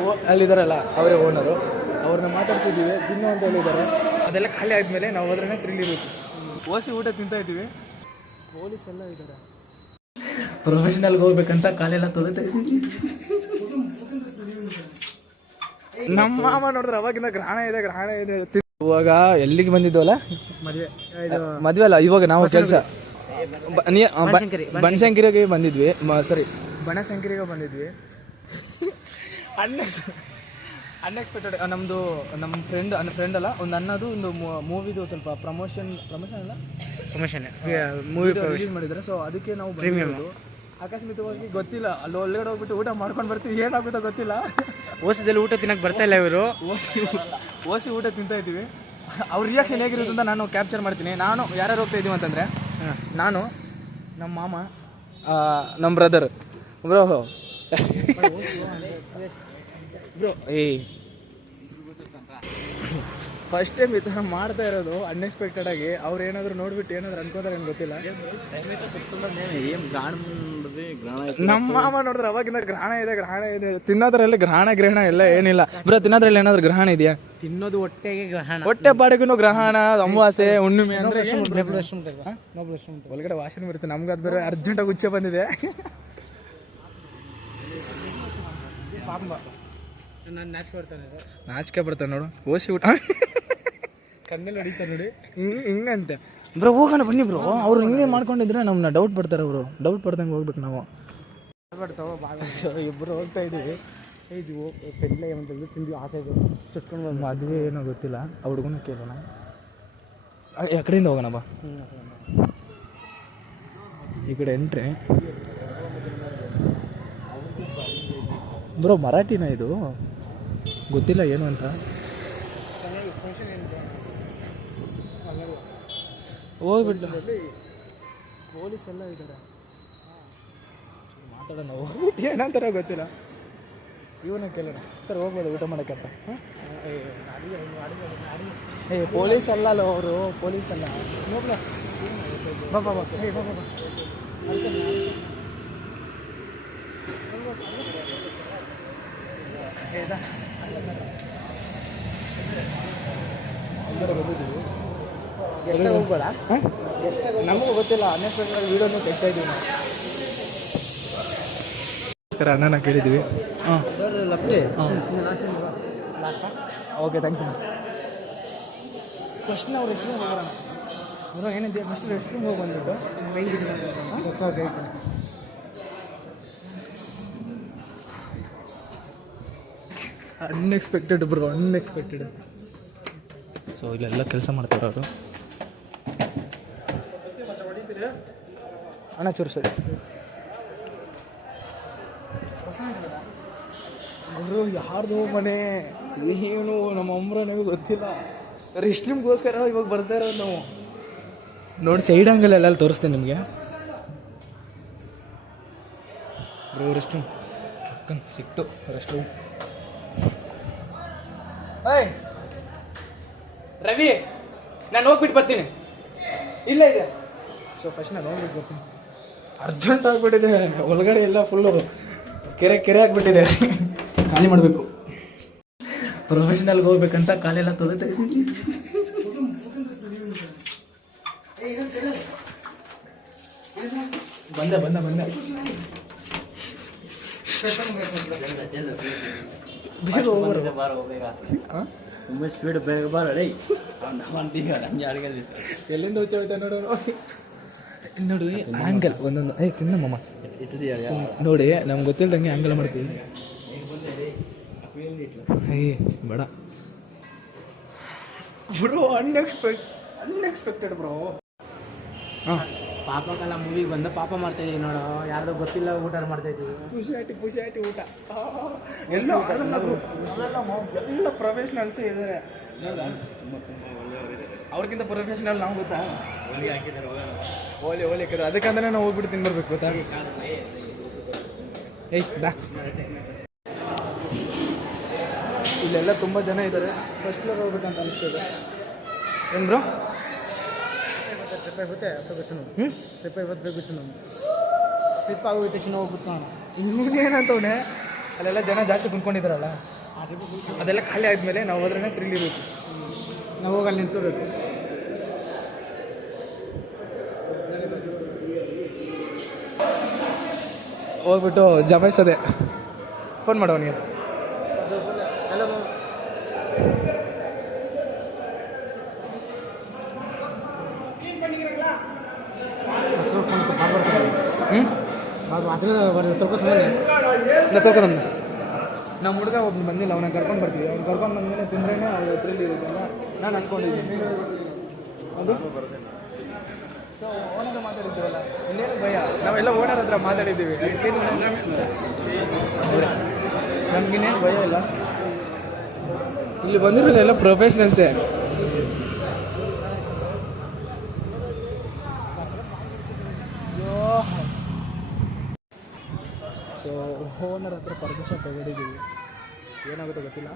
ಓ ಅಲ್ಲಿದ್ದಾರಲ್ಲ ಅವರೇ ಓನರು ಅವ್ರನ್ನ ಮಾತಾಡ್ತಿದ್ದೀವಿ ದಿನ ಅಂತ ಹೇಳಿದ್ದಾರೆ. ಅದೆಲ್ಲ ಖಾಲಿ ಆದ್ಮೇಲೆ ನಾವು ಹೋದ್ರೆ ಥ್ರಿಲ್ ಇರುತ್ತೆ. ಓಸಿ ಊಟ ತಿಂತಾ ಇದ್ದೀವಿ. ಪೊಲೀಸ್ ಎಲ್ಲ ಇದ್ದಾರೆ. ಪ್ರೊಫೆಷನಲ್ಗೆ ಹೋಗ್ಬೇಕಂತ ಕಾಲೆಲ್ಲ ತೊಳಿತಾ ಇದ್ದೀವಿ. ನಮ್ಮ ಮಾಮ ನೋಡಿದ್ರೆ ಅವಾಗಿಂದ ಗ್ರಹಣ ಇದೆ ಗ್ರಹಣ ಇದೆ. ಇವಾಗ ಎಲ್ಲಿಗೆ ಬಂದಿದ್ವಲ್ಲ ಮದುವೆ. ಮದ್ವೆ ಅಲ್ಲ ಇವಾಗ ನಾವು ಕೆಲಸ. ಬನಶಂಕರಿಗೆ ಬಂದಿದ್ವಿ. ಸಾರಿ ಬನಶಂಕರಿಗೆ ಬಂದಿದ್ವಿ. ಅನ್ಎಕ್ಸ್ ಅನ್ಎಕ್ಸ್ಪೆಕ್ಟೆಡ್ ನಮ್ಮದು ನಮ್ಮ ಫ್ರೆಂಡ್ ನನ್ನ ಫ್ರೆಂಡ್ ಅಲ್ಲ ಒಂದು ಅನ್ನದು ಒಂದು ಮೂವಿದು ಸ್ವಲ್ಪ ಪ್ರಮೋಷನ್ ಪ್ರಮೋಷನ್ ಅಲ್ಲ? ಪ್ರಮೋಷನ್ ಮೂವಿ ರಿಲೀಸ್ ಮಾಡಿದ್ದಾರೆ ಸೊ ಅದಕ್ಕೆ ನಾವು ಬಂದಿರೋದು. ಅಕಸ್ಮಿತವಾಗಿ ಗೊತ್ತಿಲ್ಲ ಅಲ್ಲಿ ಒಳಗಡೆ ಹೋಗ್ಬಿಟ್ಟು ಊಟ ಮಾಡ್ಕೊಂಡು ಬರ್ತೀವಿ ಏನಾಗುತ್ತೋ ಗೊತ್ತಿಲ್ಲ. ಓಸಿದಲ್ಲಿ ಊಟ ತಿನ್ನಕ್ಕೆ ಬರ್ತಾ ಇಲ್ಲ ಇವರು. ಓಸಿ ಓಸಿ ಊಟ ತಿಂತಾ ಇದ್ದೀವಿ. ಅವ್ರ ರಿಯಾಕ್ಷನ್ ಹೇಗಿರುತ್ತೆ ಅಂತ ನಾನು ಕ್ಯಾಪ್ಚರ್ ಮಾಡ್ತೀನಿ. ನಾನು ಯಾರ್ಯಾರು ಹೋಗ್ತಾ ಇದ್ದೀವಿ ಅಂತಂದರೆ ನಾನು ನಮ್ಮ ಮಾಮ ನಮ್ಮ ಬ್ರದರ್ ಬ್ರೋ ಬ್ರೋ ಏ ಫಸ್ಟ್ ಟೈಮ್ ಈ ಥರ ಮಾಡ್ತಾ ಇರೋದು ಅನ್ಎಕ್ಸ್ಪೆಕ್ಟೆಡ್ ಆಗಿ. ಅವ್ರು ಏನಾದ್ರು ನೋಡ್ಬಿಟ್ಟು ಏನಾದ್ರು ಅನ್ಕೋತಾರೆ ಏನು ಗೊತ್ತಿಲ್ಲ. ನಮ್ಮ ಮಾಮ ನೋಡಿದ್ರೆ ಅವಾಗಿಂದ ಗ್ರಹಣ ಇದೆ ಗ್ರಹಣ ಇದೆ. ತಿನ್ನೋದ್ರಲ್ಲಿ ಗ್ರಹಣ ಗ್ರಹಣ ಎಲ್ಲ ಏನಿಲ್ಲ. ಬ್ರೋ ತಿನ್ನೋದ್ರಲ್ಲಿ ಏನಾದ್ರು ಗ್ರಹಣ ಇದೆಯಾ? ತಿನ್ನೋದು ಹೊಟ್ಟೆಗೆ ಗ್ರಹಣ ಹೊಟ್ಟೆ ಪಾಡಿಗೂ ಗ್ರಹಣ ಅಮಾವಾಸ್ಯೆ ಹುಣ್ಣಿಮೆ ಅಂದ್ರೆ ಒಳಗಡೆ ವಾಸನೆ ಬರುತ್ತೆ ನಮ್ಗೆ ಅದು ಬೇರೆ ಅರ್ಜೆಂಟಾಗಿ ಉಚ್ಚೆ ಬಂದಿದೆ. ನಾನು ನಾಚಿಕೆ ಬರ್ತಾನೆ ನಾಚಿಕೆ ಬರ್ತಾನೆ ನೋಡು ಓಸಿ ಊಟ ಕಣ್ಣಲ್ಲಿ ಹೊಡಿತಾನೆ ನೋಡಿ. ಹಿಂಗೆ ಹಿಂಗಂತೆ. ಬ್ರೋ ಹೋಗೋಣ ಬನ್ನಿ ಬ್ರೋ. ಅವ್ರು ಹಿಂಗೆ ಮಾಡ್ಕೊಂಡಿದ್ರೆ ನಮ್ಮನ್ನ ಡೌಟ್ ಪಡ್ತಾರೆ ಅವರು ಡೌಟ್ ಪಡ್ದಂಗೆ ಹೋಗ್ಬೇಕು ನಾವು. ಇಬ್ಬರು ಹೋಗ್ತಾ ಇದ್ದೀವಿ. ಇದು ಪೆಲ್ಲ ಏನಂತ ತಿಂದು ಆಸೆ ಇದೆ. ಸುಟ್ಕೊಂಡು ಬಂದು ಮದುವೆ ಏನೋ ಗೊತ್ತಿಲ್ಲ. ಆ ಹುಡುಗನ ಕೇಳೋಣ. ಆ ಕಡೆಯಿಂದ ಹೋಗೋಣ ಬಾ. ಈ ಕಡೆ ಎಂಟ್ರಿ ಬ್ರೋ ಮರಾಠಿನ ಇದು? ಗೊತ್ತಿಲ್ಲ ಏನು ಅಂತ. ಹೋಗ್ಬಿಟ್ಟು ಪೊಲೀಸ್ ಎಲ್ಲ ಇದ್ದಾರೆ ಮಾತಾಡೋಣ ಹೋಗ್ಬಿಟ್ಟು ಏನಂತಾರ ಗೊತ್ತಿಲ್ಲ. ಇವನ ಕೇಳೋಣ. ಸರ್ ಹೋಗ್ಬೋದು ಊಟ ಮಾಡೋಕ್ಕಂತ ಏ ಪೊಲೀಸ್ ಅಲ್ಲ ಅಲ್ಲ ಅವರು ಪೊಲೀಸ್ ಅಲ್ಲ. ಬಾ ಬಾ ಬಾ. ಬಾ ಏ, ಇದಾ. ಹೊರ್ಗಡೆ ಬಂದಿದ್ದೀವಿ ಎಷ್ಟಾಗ ಹೋಗ್ಬೇಡ ಹಾಂ? ನಮಗೂ ಗೊತ್ತಿಲ್ಲ ಅನ್ಎಕ್ಸ್ಪೆಕ್ಟೆಡ್ ವೀಡಿಯೋನು ತೆಗ್ತಾ ಇದ್ದೀವಿ ನಾವು. ನಮಸ್ಕಾರ ಅಣ್ಣನ ಕೇಳಿದ್ವಿ ಹಾಂ. ಲಫ್ಟಿ ಓಕೆ ಥ್ಯಾಂಕ್ಸ್ ಅಣ್ಣ. ಫಸ್ಟ್ ನಾವು ರೆಸ್ಟ್ ರೂಮ್ ಹೋಗೋಣ ಏನಂತೀವಿ ಫಸ್ಟ್ ರೆಸ್ಟ್ ರೂಮ್ ಹೋಗಿ ಬಂದ್ಬಿಟ್ಟು ಹೊಸ guide unexpected bro unexpected so ಇಲ್ಲೆಲ್ಲ ಕೆಲಸ ಮಾಡ್ತಾರೆ ಅವರು? ಅಣ್ಣ ಚೂರು ಸರಿ. ಅವರು ಯಾರ್ದು ಮನೆ. ಏನು ನಮ್ಮ ಅಮ್ರನಿಗೂ ಗೊತ್ತಿಲ್ಲ. ರೆಸ್ಟ್ ರೂಮ್ಗೋಸ್ಕರ ಇವಾಗ ಬರ್ತಾ ಇರೋದು ನಾವು. ನೋಡಿ ಸೈಡ್ ಆಂಗಲ್ ಎಲ್ಲ ತೋರಿಸ್ತೀನಿ ನಿಮಗೆ. ಬ್ರೋ ರೆಸ್ಟ್ ರೂಮ್ ಸಿಕ್ತು ರೆಸ್ಟ್ ರೂಮ್ ಏಯ್ ರವಿ ನಾನು ಹೋಗ್ಬಿಟ್ಟು ಬರ್ತೀನಿ. ಇಲ್ಲ ಇದೆ. ಸೊ ಫಸ್ಟ್ ನಾನು ಹೋಗ್ಬಿಟ್ಟು ಬರ್ತೀನಿ. ಅರ್ಜೆಂಟ್ ಆಗಿಬಿಟ್ಟಿದೆ. ಒಳಗಡೆ ಎಲ್ಲ ಫುಲ್ಲು ಕೆರೆ ಕೆರೆ ಆಗಿಬಿಟ್ಟಿದೆ. ಖಾಲಿ ಮಾಡಬೇಕು. ಪ್ರೊಫೆಷನಲ್ಗೆ ಹೋಗ್ಬೇಕಂತ ಕಾಲೆಲ್ಲ ತೊಳಿತಾ ಇದ್ದೀನಿ. ಬಂದ ಬಂದ ಬಂದ. ಬೇಗ ಹೋಗ್ಬಾರ ತುಂಬ ಸ್ಪೀಡ್ ಬೇಗ ಬರಲಿ ಅಂತೀಗ ನಂಗೆ ಅಡಿಗೆ ಎಲ್ಲಿಂದ ಹುಚ್ಚ ಹೋಯ್ತಾ ನೋಡು? ನೋಡಿ ಆ್ಯಂಗಲ್ ಒಂದೊಂದು ಏಯ್ ತಿನ್ನಮ್ಮಮ್ಮ ನೋಡಿ ನಮ್ಗೆ ಗೊತ್ತಿಲ್ದಂಗೆ ಆ್ಯಂಗಲ್ ಮಾಡ್ತೀವಿ. ಏ ಬೇಡ. Bro unexpect unexpected bro. ಪಾಪಕ್ಕೆಲ್ಲ ಮೂವಿಗೆ ಬಂದ ಪಾಪ ಮಾಡ್ತಾ ಇದೀವಿ ನೋಡು. ಯಾರ್ದು ಗೊತ್ತಿಲ್ಲ ಊಟ ಮಾಡ್ತಾ ಇದೀವಿ. ಖುಷಿ ಆಯ್ತು ಖುಷಿ ಆಯ್ತು ಊಟ ಎಲ್ಲ ಪ್ರೊಫೆಷನಲ್ಸ್ ಇದ್ದಾರೆ ಅವ್ರಿಗಿಂತ ಪ್ರೊಫೆಷನಲ್ ನಾವು ಗೊತ್ತಾ? ಓಲಿ ಹೋಲಿ ಕರೆ ಅದಕ್ಕಂದ್ರೆ ನಾವು ಹೋಗ್ಬಿಟ್ಟು ತಿನ್ಬರ್ಬೇಕು ಗೊತ್ತಾ? ಏಯ್ ಬಾ. ಇಲ್ಲೆಲ್ಲ ತುಂಬ ಜನ ಇದ್ದಾರೆ ಫಸ್ಟ್ ಫ್ಲೋರ್ ಹೋಗ್ಬೇಕಂತ ಅನಿಸ್ತದೆ. ಏನು ಬೇಕು ಹ್ಞೂ ಬೇಕು ನಾವು ಟ್ರಿಪ್ ಆಗೋಯ್ತು ಹೋಗ್ಬಿಟ್ಟು ಅಲ್ಲೆಲ್ಲ ಜನ ಜಾಸ್ತಿ ಕುಂತ್ಕೊಂಡಿದ್ದಾರಲ್ಲ ಅದೆಲ್ಲ ಖಾಲಿ ಆದ್ಮೇಲೆ ನಾವು ಹೋದ್ರೆ ಇರುತ್ತೆ ನಾವು ಹೋಗಲ್ಲಿ ಅಲ್ಲಿ ನಿಂತ್ಕೋಬೇಕು. ಹೋಗ್ಬಿಟ್ಟು ಜಮಾಯಿಸೋದೆ ಫೋನ್ ಮಾಡೋ ನೀವು ಫೋನ್ ಬಾಬು ಬರ್ತಾರೆ ಹ್ಞೂ ಬಾಬು ಅದನ್ನ ಬರ್ದು ತೊಳ್ಕೊಸ್ ಬಂದೆ ಇಲ್ಲ ತಗೊಂಡ್ ನಮ್ಮ ಹುಡುಗ ಒಬ್ಬನು ಬಂದಿಲ್ಲ ಅವನ ಕರ್ಕೊಂಡು ಬರ್ತೀವಿ. ಅವ್ನು ಕರ್ಕೊಂಡು ಬಂದ್ಮೇಲೆ ತಿಂದ್ರೇ ಅವ್ರ ಹತ್ರಲ್ಲಿ ಇರುತ್ತಲ್ಲ ನಾನು ಅನ್ಕೊಂಡಿದ್ದೀನಿ ಅದು ಸೊ ಓನರ್ ಮಾತಾಡಿದ್ದೀವಲ್ಲ ಇನ್ನೇನು ಭಯ? ನಾವೆಲ್ಲ ಓನರ್ ಹತ್ರ ಮಾತಾಡಿದ್ದೀವಿ. ನಮಗಿನ್ನೇನು ಭಯ ಇಲ್ಲ. ಇಲ್ಲಿ ಬಂದಿರೋ ಎಲ್ಲ ಪ್ರೊಫೆಷ್ನಲ್ಸೇ ಸೊ ಓನರ್ ಹತ್ರ ಪರ್ಮಿಷನ್ ತಗೊಂಡಿದ್ದೀವಿ. ಏನಾಗುತ್ತೆ ಗೊತ್ತಿಲ್ಲ.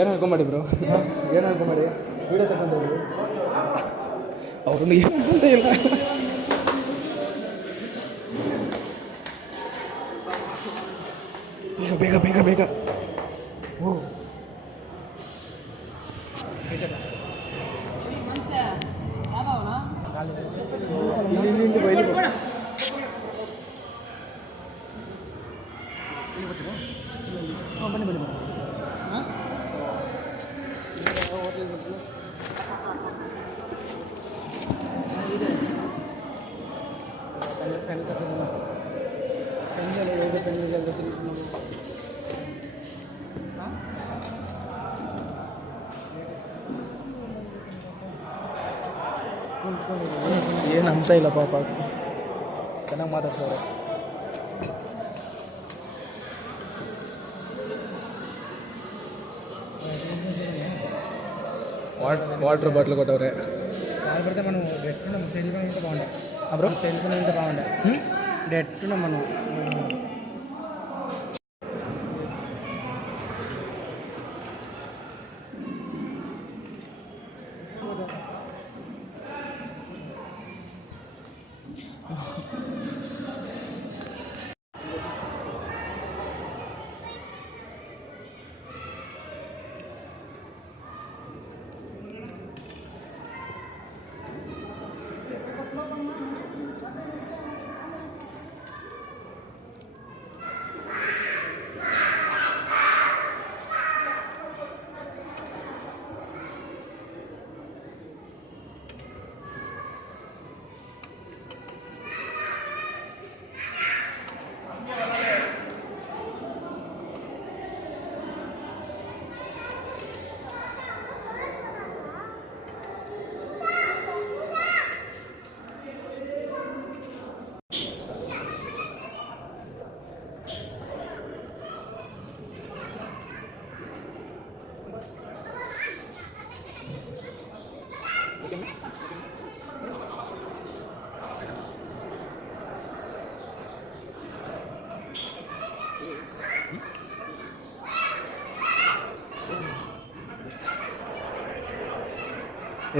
ಏನು ಮಾಡಿ ಬ್ರೋ? ಏನು ಮಾಡಿ? ವೀಡಿಯೋ ತಗೊಂಡಿದ್ರು ಅವ್ರನ್ನ ಏನು ಇಲ್ಲ. ಬೇಗ ಬೇಗ ಬೇಗ ಬೇಗ ಓ ಇಲ್ಲಿ ಇಲ್ಲಿಂದ ಬೈಲಿ ಏನು ಅಂತ ಇಲ್ಲ ಪಾಪ ಚೆನ್ನಾಗಿ ಮಾತಾಡ್ತಾರೆ వాటర్ బాటిల్ కొట్టవరే కాకపోతే మనం డెస్ట్ సెల్ పని ఉంటే బాగుండే అప్పుడు సెల్ పని ఉంటే బాగుండే డెట్ మనం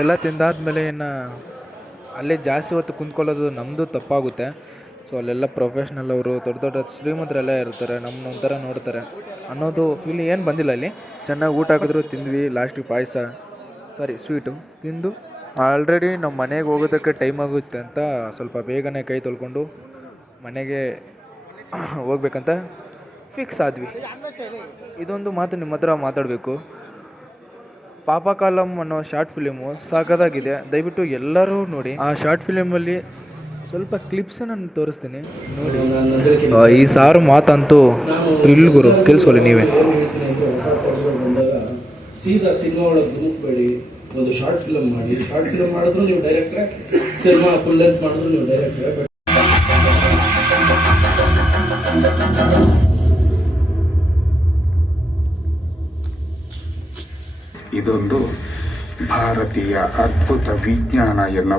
ಎಲ್ಲ ತಿಂದಾದ್ಮೇಲೆ ಇನ್ನು ಅಲ್ಲೇ ಜಾಸ್ತಿ ಹೊತ್ತು ಕುಂತ್ಕೊಳ್ಳೋದು ನಮ್ಮದು ತಪ್ಪಾಗುತ್ತೆ. ಸೊ ಅಲ್ಲೆಲ್ಲ ಪ್ರೊಫೆಷ್ನಲ್ ಅವರು, ದೊಡ್ಡ ದೊಡ್ಡ ಶ್ರೀಮಂತರೆಲ್ಲ ಇರ್ತಾರೆ ನಮ್ಮನ್ನ ಒಂಥರ ನೋಡ್ತಾರೆ. ಅನ್ನೋದು ಫೀಲ್ ಏನು ಬಂದಿಲ್ಲ ಅಲ್ಲಿ. ಚೆನ್ನಾಗಿ ಊಟ ಹಾಕಿದ್ರು ತಿಂದ್ವಿ ಲಾಸ್ಟಿಗೆ ಪಾಯಸ. ಸಾರಿ ಸ್ವೀಟು ತಿಂದು ಆಲ್ರೆಡಿ ನಮ್ಮ ಮನೆಗೆ ಹೋಗೋದಕ್ಕೆ ಟೈಮ್ ಆಗುತ್ತೆ ಅಂತ ಸ್ವಲ್ಪ ಬೇಗನೆ ಕೈ ತೊಳ್ಕೊಂಡು ಮನೆಗೆ ಹೋಗ್ಬೇಕಂತ ಫಿಕ್ಸ್ ಆದ್ವಿ. ಇದೊಂದು ಮಾತು ನಿಮ್ಮ ಹತ್ರ ಮಾತಾಡಬೇಕು. ಪಾಪಕಾಲಂ ಅನ್ನೋ ಶಾರ್ಟ್ ಫಿಲಿಮು ಸಾಕದಾಗಿದೆ. ದಯವಿಟ್ಟು ಎಲ್ಲರೂ ನೋಡಿ. ಆ ಶಾರ್ಟ್ ಫಿಲಿಮಲ್ಲಿ ಸ್ವಲ್ಪ ಕ್ಲಿಪ್ಸ್ ನಾನು ತೋರಿಸ್ತೀನಿ. ನೋಡಿ. ಈ ಸಾರು ಮಾತಂತೂ ಥ್ರಿಲ್ ಗುರು. ಕೇಳಿಸ್ಕೊಳ್ಳಿ ನೀವೇ. ಸೀದಾ ಸಿನಿಮಾ ಒಳಗೆ ಧುಮುಕ್ಬೇಡಿ ಒಂದು ಶಾರ್ಟ್ ಫಿಲಮ್ ಮಾಡಿ. ಶಾರ್ಟ್ ಫಿಲಮ್ ಮಾಡಿದ್ರು ನೀವು ಡೈರೆಕ್ಟ್ರೆ ಸಿನಿಮಾ ಫುಲ್ ಲೆಂತ್ ಮಾಡಿದ್ರು ನೀವು ಡೈರೆಕ್ಟ್ರೆ भारतीय अद्भुत विज्ञान N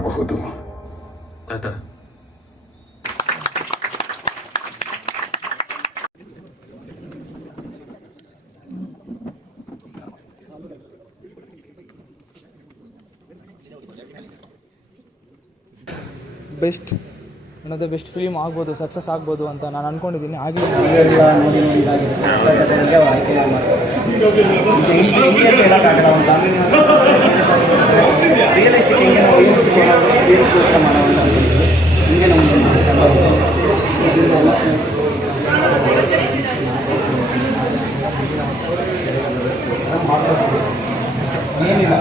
best one of the best film ಆಗ್ಬೋದು ಸಕ್ಸಸ್ ಆಗ್ಬೋದು ಅಂತ ನಾನು ಅನ್ಕೊಂಡಿದ್ದೀನಿ ಆಗಲಿ. ಏನಿಲ್ಲ.